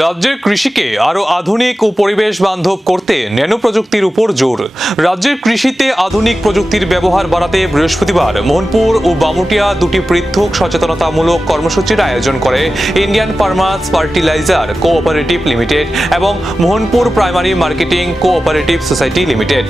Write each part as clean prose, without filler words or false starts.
রাজ্যের কৃষিকে আরও আধুনিক ও পরিবেশ বান্ধব করতে ন্যানো প্রযুক্তির উপর জোর। রাজ্যের কৃষিতে আধুনিক প্রযুক্তির ব্যবহার বাড়াতে বৃহস্পতিবার মোহনপুর ও বামুটিয়া দুটি পৃথক সচেতনতামূলক কর্মসূচির আয়োজন করে Indian farmers fertiliser cooperative limited এবং Mohanpur primary marketing cooperative society limited.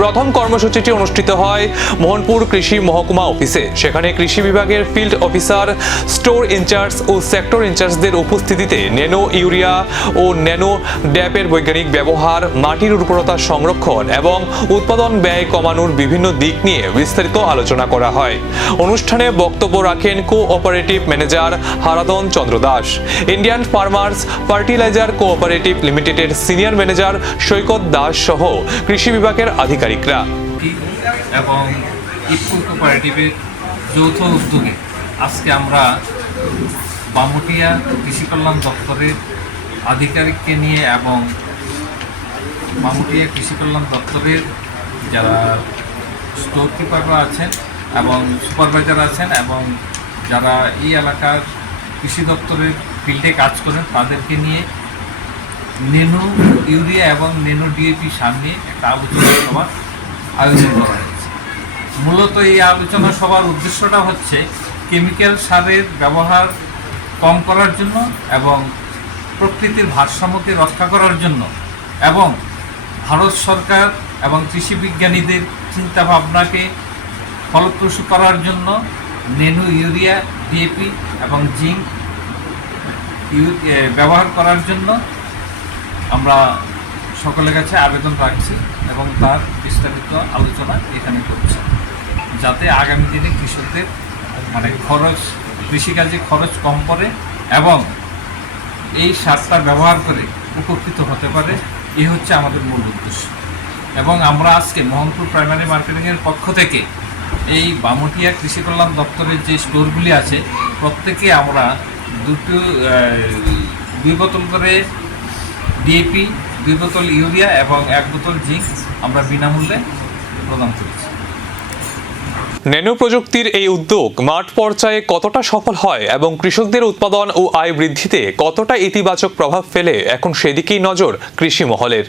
প্রথম কর্মসূচিটি অনুষ্ঠিত হয় মোহনপুর কৃষি মহকুমা অফিসে। সেখানে কৃষি বিভাগের ফিল্ড অফিসার, স্টোর ইনচার্জ ও সেক্টর ইনচার্জদের উপস্থিতিতে ন্যানো ইউরিয়া ও ন্যানো ড্যাপের বৈজ্ঞানিক ব্যবহার, মাটির উর্বরতা সংরক্ষণ এবং উৎপাদন ব্যয় কমানোর বিভিন্ন দিক নিয়ে বিস্তারিত আলোচনা করা হয়। অনুষ্ঠানে বক্তব্য রাখেন cooperative manager Haradhan Chandra Das, Indian farmers fertiliser cooperative লিমিটেডের সিনিয়র ম্যানেজার সৈকত দাস সহ কৃষি বিভাগের আধিকারিকরা। এবং ইফকো কোঅপারেটিভের যৌথ উদ্যোগে আজকে আমরা বামুটিয়া কৃষি কল্যাণ দপ্তরের আধিকারিককে নিয়ে এবং বামুটিয়া কৃষি কল্যাণ দপ্তরের যারা স্টোর কিপাররা আছেন এবং সুপারভাইজার আছেন এবং যারা এই এলাকার কৃষি দপ্তরের ফিল্ডে কাজ করেন তাদেরকে নিয়ে ন্যানো ইউরিয়া এবং ন্যানো ডিএপি সামনে একটা আলোচনা সভার আয়োজন করা হয়েছে। মূলত এই আলোচনা সভার উদ্দেশ্যটা হচ্ছে কেমিক্যাল সারের ব্যবহার কম করার জন্য এবং প্রকৃতির ভারসাম্যকে রক্ষা করার জন্য এবং ভারত সরকার এবং কৃষি বিজ্ঞানীদের চিন্তাভাবনাকে ফলপ্রসূ করার জন্য ন্যানো ইউরিয়া, ডিএপি এবং জিঙ্ক ব্যবহার করার জন্য আমরা সকলের কাছে আবেদন রাখছি এবং তার বিস্তারিত আলোচনা এখানে করছি, যাতে আগামী দিনে কৃষকদের খরচ, কৃষিকাজে খরচ কম পড়ে এবং এই সারটা ব্যবহার করে উপকৃত হতে পারে। এই হচ্ছে আমাদের মূল উদ্দেশ্য। এবং আমরা আজকে মোহনপুর প্রাইমারি মার্কেটিংয়ের পক্ষ থেকে এই বামুটিয়া কৃষি কল্যাণ দপ্তরের যে স্টোরগুলি আছে প্রত্যেকে আমরা দুই বোতল করে ডিএপি, 2 বোতল ইউরিয়া এবং 1 বোতল জিঙ্ক আমরা বিনামূল্যে প্রদান করেছি। ন্যানো প্রযুক্তির এই উদ্যোগ মাঠ পর্যায়ে কতটা সফল হয় এবং কৃষকদের উৎপাদন ও আয় বৃদ্ধিতে কতটা ইতিবাচক প্রভাব ফেলে, এখন সেদিকেই নজর কৃষি মহলের।